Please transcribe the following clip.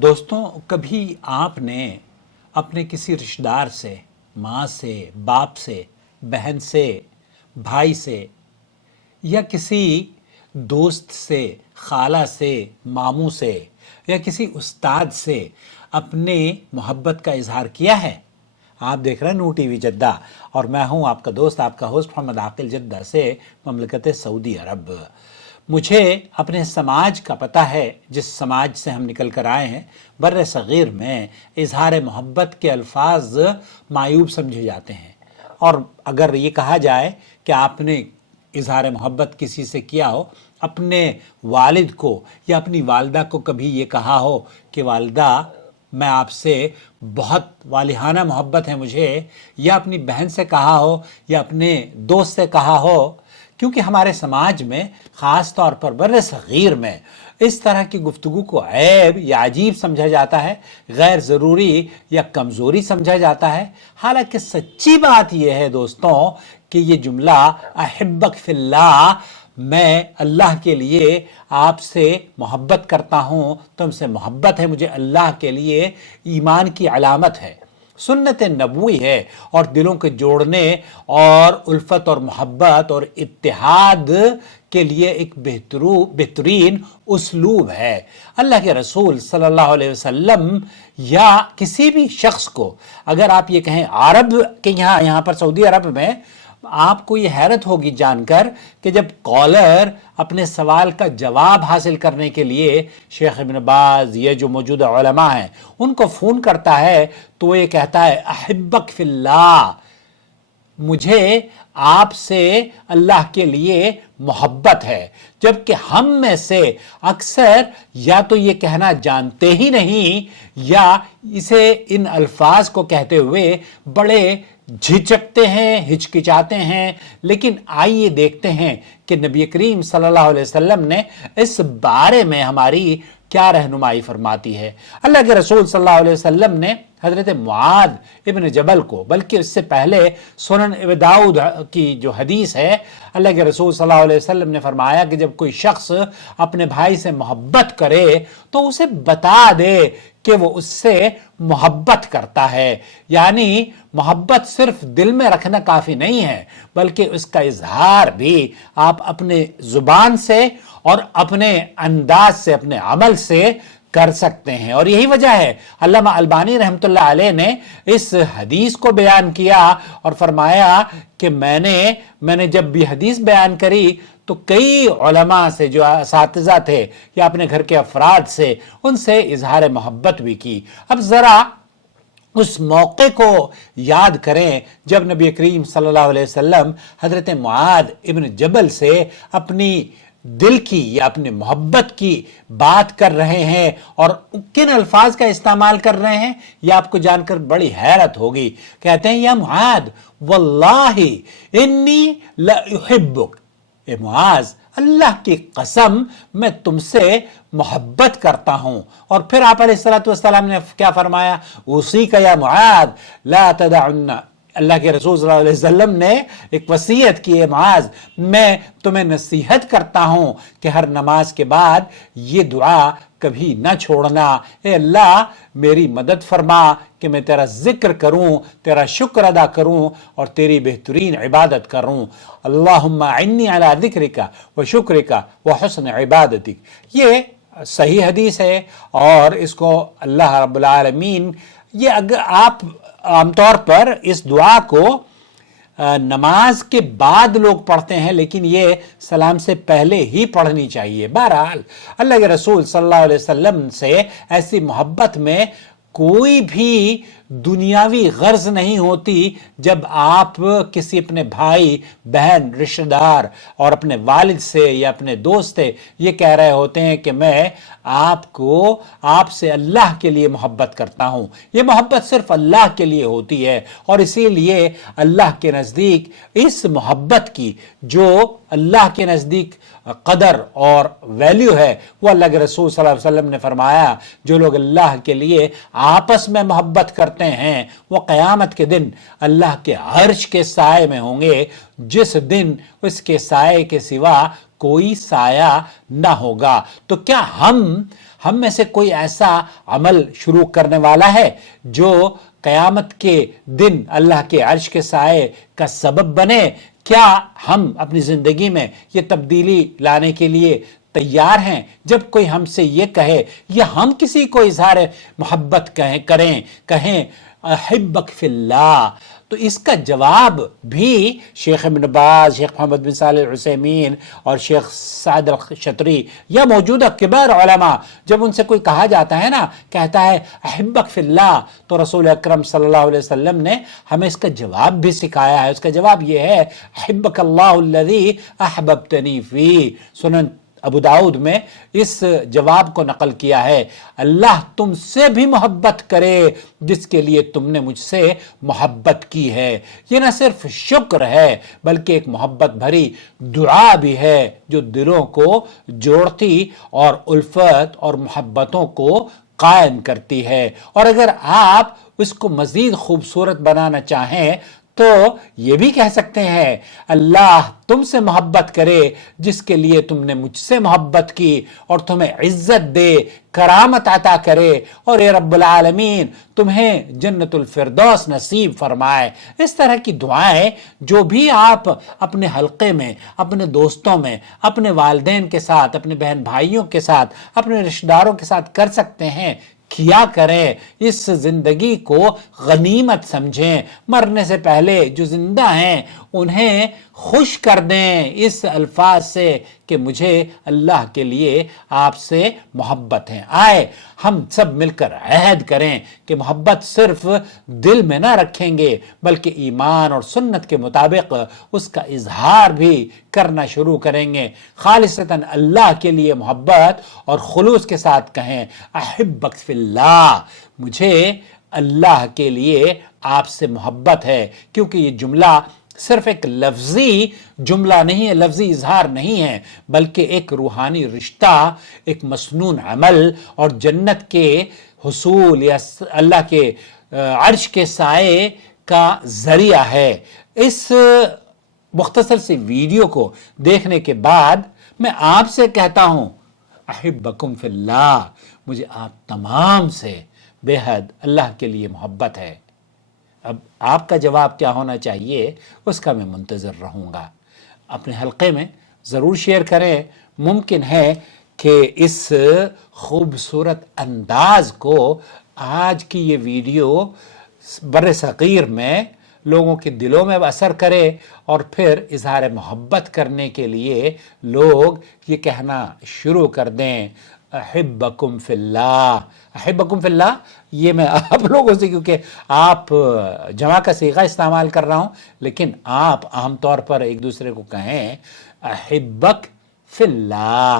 दोस्तों, कभी आपने अपने किसी रिश्तेदार से, माँ से, बाप से, बहन से, भाई से या किसी दोस्त से, खाला से, मामू से या किसी उस्ताद से अपने मोहब्बत का इजहार किया है? आप देख रहे हैं नू टीवी जद्दा और मैं हूं आपका दोस्त, आपका होस्ट मोहम्मद आकिल जद्दा से ममलकत सऊदी अरब। मुझे अपने समाज का पता है, जिस समाज से हम निकल कर आए हैं। बर्र सग़ीर में इजहार मोहब्बत के अल्फाज मायूब समझे जाते हैं, और अगर ये कहा जाए कि आपने इजहार मोहब्बत किसी से किया हो, अपने वालिद को या अपनी वालदा को कभी ये कहा हो कि वालदा मैं आपसे बहुत वालिहाना मोहब्बत है मुझे, या अपनी बहन से कहा हो या अपने दोस्त से कहा हो, क्योंकि हमारे समाज में ख़ास तौर पर बर्र सग़ीर में इस तरह की गुफ्तगू को ऐब या अजीब समझा जाता है, गैर ज़रूरी या कमज़ोरी समझा जाता है। हालांकि सच्ची बात यह है दोस्तों कि ये जुमला अहिब्बक फिल्लाह, मैं अल्लाह के लिए आपसे मोहब्बत करता हूँ, तुमसे मोहब्बत है मुझे अल्लाह के लिए, ईमान की अलामत है, सुन्नत नबवी है और दिलों के जोड़ने और उल्फत और मोहब्बत और इत्तिहाद के लिए एक बेहतरीन उसलूब है। अल्लाह के रसूल सल्लल्लाहु अलैहि वसल्लम या किसी भी शख्स को अगर आप ये कहें, अरब के यहाँ पर सऊदी अरब में, आपको ये हैरत होगी जानकर कि जब कॉलर अपने सवाल का जवाब हासिल करने के लिए शेख इब्न बाज, ये जो मौजूदा उलमा हैं, उनको फ़ोन करता है तो ये कहता है अहिब्बक फिल्लाह, मुझे आपसे अल्लाह के लिए मोहब्बत है। जबकि हम में से अक्सर या तो ये कहना जानते ही नहीं या इसे इन अल्फाज को कहते हुए बड़े झिझकते हैं, हिचकिचाते हैं। लेकिन आइए देखते हैं कि नबी करीम सल्लल्लाहु अलैहि वसल्लम ने इस बारे में हमारी क्या रहनुमाई फरमाती है। अल्लाह के रसूल सल्लल्लाहु अलैहि वसल्लम ने हज़रत मुआद इब्न जबल को, बल्कि इससे पहले सुनन इब्न दाऊद की जो हदीस है, अल्लाह के रसूल सल्लल्लाहु अलैहि वसल्लम ने फरमाया कि जब कोई शख्स अपने भाई से मोहब्बत करे तो उसे बता दे कि वो उससे मोहब्बत करता है। यानी मोहब्बत सिर्फ दिल में रखना काफ़ी नहीं है, बल्कि उसका इजहार भी आप अपने ज़ुबान से और अपने अंदाज से, अपने अमल से कर सकते हैं। और यही वजह है अल्लामा अलबानी रहमतुल्लाह अलैह ने इस हदीस को बयान किया और फरमाया कि मैंने जब भी हदीस बयान करी तो कई उलमा से, जो असातिज़ा थे या अपने घर के अफराद से, उनसे इजहार मोहब्बत भी की। अब ज़रा उस मौके को याद करें जब नबी करीम सल्लल्लाहु अलैहि वसल्लम हज़रत मुआद इब्न जबल से अपनी दिल की या अपनी मोहब्बत की बात कर रहे हैं और किन अल्फाज का इस्तेमाल कर रहे हैं, यह आपको जानकर बड़ी हैरत होगी। कहते हैं, या मुआद वल्लाही इन्नी लउहिब्बुक, ए मुआज, अल्लाह की कसम मैं तुमसे मोहब्बत करता हूं। और फिर आप अलैहिस्सलातु वस्सलाम ने क्या फरमाया, उसी का या मुआद ला तदउन्ना, अल्लाह के रसूल सल्लल्लाहु अलैहि वसल्लम ने एक वसीयत की है, मुआज मैं तुम्हें नसीहत करता हूं कि हर नमाज के बाद ये दुआ कभी न छोड़ना, ए अल्लाह मेरी मदद फरमा कि मैं तेरा जिक्र करूं, तेरा शुक्र अदा करूं और तेरी बेहतरीन इबादत करूं। अल्लाहुम्मा इन्नी अला ज़िक्रिका व शुक्रिका व हुस्न इबादतिक। ये सही हदीस है और इसको अल्लाह रब्बुल आलमीन, ये अगर आप आमतौर पर इस दुआ को नमाज के बाद लोग पढ़ते हैं, लेकिन ये सलाम से पहले ही पढ़नी चाहिए। बहरहाल अल्लाह के रसूल सल्लल्लाहु अलैहि वसल्लम से ऐसी मोहब्बत में कोई भी दुनियावी गर्ज नहीं होती जब आप किसी अपने भाई, बहन, रिश्तेदार और अपने वालिद से या अपने दोस्त से ये कह रहे होते हैं कि मैं आपसे अल्लाह के लिए मोहब्बत करता हूँ। ये मोहब्बत सिर्फ अल्लाह के लिए होती है और इसीलिए अल्लाह के नज़दीक इस मोहब्बत की जो अल्लाह के नज़दीक कदर और वैल्यू है, वो अल्लाह के रसूल सल्लल्लाहु अलैहि वसल्लम ने फरमाया, जो लोग अल्लाह के लिए आपस में मोहब्बत करते हैं वो क़यामत के दिन अल्लाह के अर्श के साए में होंगे, जिस दिन उसके साए के सिवा कोई साया ना होगा। तो क्या हम ہم میں سے کوئی ایسا عمل شروع کرنے والا ہے جو قیامت کے دن اللہ کے عرش کے سائے کا سبب بنے؟ کیا ہم اپنی زندگی میں یہ تبدیلی لانے کے لیے تیار ہیں؟ جب کوئی ہم سے یہ کہے یا ہم کسی کو اظہار محبت کہیں احبک فی اللہ، تو اس کا جواب بھی شیخ ابن باز، شیخ محمد بن صالح العثیمین اور شیخ سعد الشطری یا موجودہ کبار علماء، جب ان سے کوئی کہا جاتا ہے نا، کہتا ہے احبک فی اللہ، تو رسول اکرم صلی اللہ علیہ وسلم نے ہمیں اس کا جواب بھی سکھایا ہے۔ اس کا جواب یہ ہے احبک اللہ الذی احببتنی فی۔ سنن ابو داؤد میں اس جواب کو نقل کیا ہے، اللہ تم سے بھی محبت کرے جس کے لیے تم نے مجھ سے محبت کی ہے۔ یہ نہ صرف شکر ہے بلکہ ایک محبت بھری دعا بھی ہے جو دلوں کو جوڑتی اور الفت اور محبتوں کو قائم کرتی ہے۔ اور اگر آپ اس کو مزید خوبصورت بنانا چاہیں تو یہ بھی کہہ سکتے ہیں اللہ تم سے محبت کرے جس کے لیے تم نے مجھ سے محبت کی، اور تمہیں عزت دے، کرامت عطا کرے، اور اے رب العالمین تمہیں جنت الفردوس نصیب فرمائے۔ اس طرح کی دعائیں جو بھی آپ اپنے حلقے میں، اپنے دوستوں میں، اپنے والدین کے ساتھ، اپنے بہن بھائیوں کے ساتھ، اپنے رشتہ داروں کے ساتھ کر سکتے ہیں، کیا کریں۔ اس زندگی کو غنیمت سمجھیں، مرنے سے پہلے جو زندہ ہیں انہیں خوش کر دیں اس الفاظ سے کہ مجھے اللہ کے لیے آپ سے محبت ہے۔ آئے ہم سب مل کر عہد کریں کہ محبت صرف دل میں نہ رکھیں گے بلکہ ایمان اور سنت کے مطابق اس کا اظہار بھی کرنا شروع کریں گے۔ خالصتاً اللہ کے لیے محبت اور خلوص کے ساتھ کہیں احبک فی اللہ، مجھے اللہ کے لیے آپ سے محبت ہے، کیونکہ یہ جملہ صرف ایک لفظی جملہ نہیں ہے، لفظی اظہار نہیں ہے، بلکہ ایک روحانی رشتہ، ایک مسنون عمل اور جنت کے حصول یا اللہ کے عرش کے سائے کا ذریعہ ہے۔ اس مختصر سی ویڈیو کو دیکھنے کے بعد میں آپ سے کہتا ہوں احبکم فی اللہ، مجھے آپ تمام سے بے حد اللہ کے لیے محبت ہے۔ اب آپ کا جواب کیا ہونا چاہیے اس کا میں منتظر رہوں گا۔ اپنے حلقے میں ضرور شیئر کریں۔ ممکن ہے کہ اس خوبصورت انداز کو آج کی یہ ویڈیو بر صغیر میں لوگوں کے دلوں میں اثر کرے اور پھر اظہار محبت کرنے کے لیے لوگ یہ کہنا شروع کر دیں احبکم فی اللہ۔ احبکم فی اللہ یہ میں آپ لوگوں سے، کیونکہ آپ جمع کا صیغہ استعمال کر رہا ہوں، لیکن آپ عام طور پر ایک دوسرے کو کہیں احبک فی اللہ۔